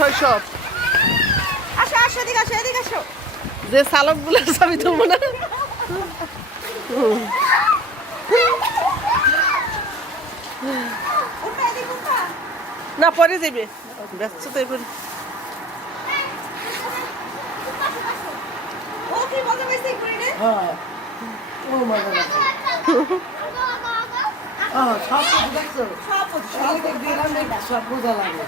শৈশব। আসো আসো এদিকে আসো এদিকে আসো। যে চালকগুলোর ছবি তুলবো না। উঠা এদিকে উঠা। না পরে যাবে, ব্যস্ত তো এবার। ও কি মজা পাইছে ঘুরে রে। হ্যাঁ ও মজা লাগছে সব কিছু দেখছো সব সব গ্রাম দেখি সব বোঝা লাগে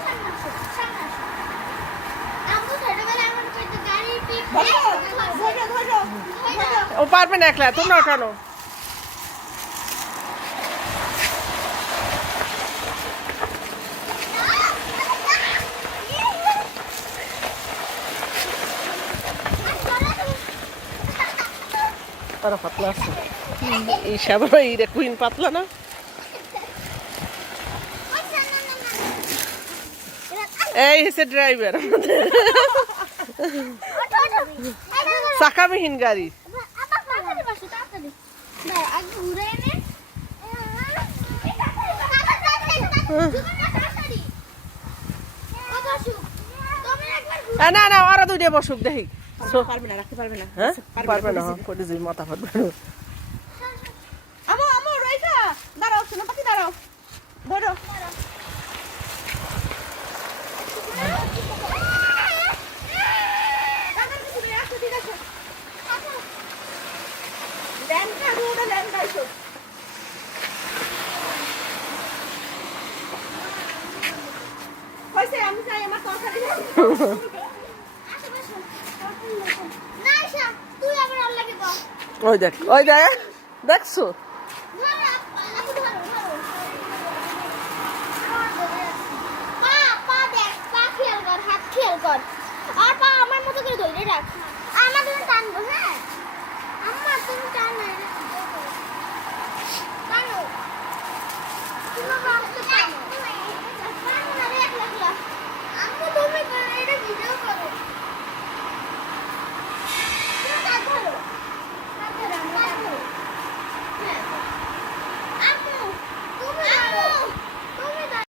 ধরো ধরো ধরো। ও পারবে না একলা, তোমরা ওঠানো। ওরা পাতলা আছে, এই সামনে এইটা কুইন পাতলা না। এই হচ্ছে ড্রাইভার, চাকাবিহীন গাড়ি। না না ওরা দুইটা বসুক দেখি। পারবে না রাখতে পারবে না। হ্যাঁ পারবে না, করে যাই মাথা ফাটবে। আমো আমো রইসা দাঁড়াও শোনো পাতি দাঁড়াও ধরো। আমি চাই আমার তরকারি ওই দেখ ওই দেখ, দেখছো আর পা আমার মতো করে ধরে রাখ, আমার তুমি টানবো। হ্যাঁ আমার তুমি টানো টানো তুমি আসতে পারো।